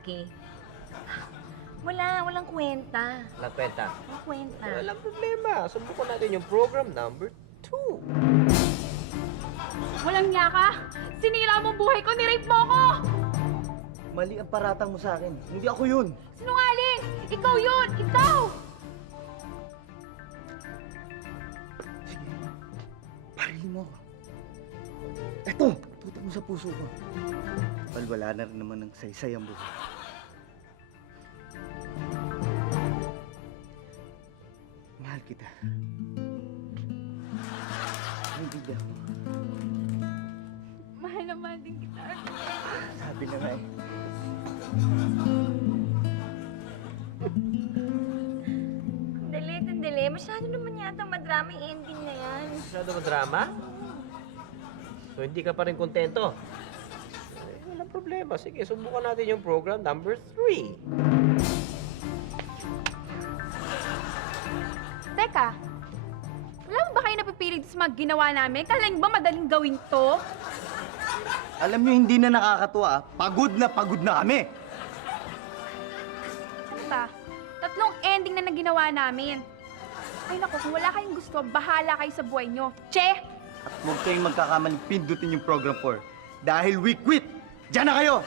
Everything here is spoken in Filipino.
Jackie. Walang kwenta. Walang kwenta. Walang kwenta. Walang problema. Subukan natin yung program number 2. Walang niya ka! Sinira mo ang buhay ko, nirape mo ako! Mali ang paratang mo sa akin. Hindi ako yun. Sinungaling! Ikaw yun! Ikaw! Sige, parilin mo ako. Eto, tutok mo sa puso ko. Wala na rin naman ng saysay ang buhay. Mahal kita. Hindi ako. Mahal na mahal din kita. Sabi na nga eh. Dali. Masyado naman yata madrama yung ending na yan. Masyado madrama? So, hindi ka pa rin kontento? Walang problema. Sige, subukan natin yung program number 3. Teka, wala mo ba kayo napipilig sa mga ginawa namin? Kala niyo ba madaling gawin to? Alam niyo, hindi na nakakatuwa. Ah. Pagod na kami. Ano ba? 3 ending na ginawa namin. Ay naku, kung wala kayong gusto, bahala kayo sa buhay niyo. Che! At huwag kayong magkakamaling pindutin yung program 4. Dahil we quit! Diyan na kayo!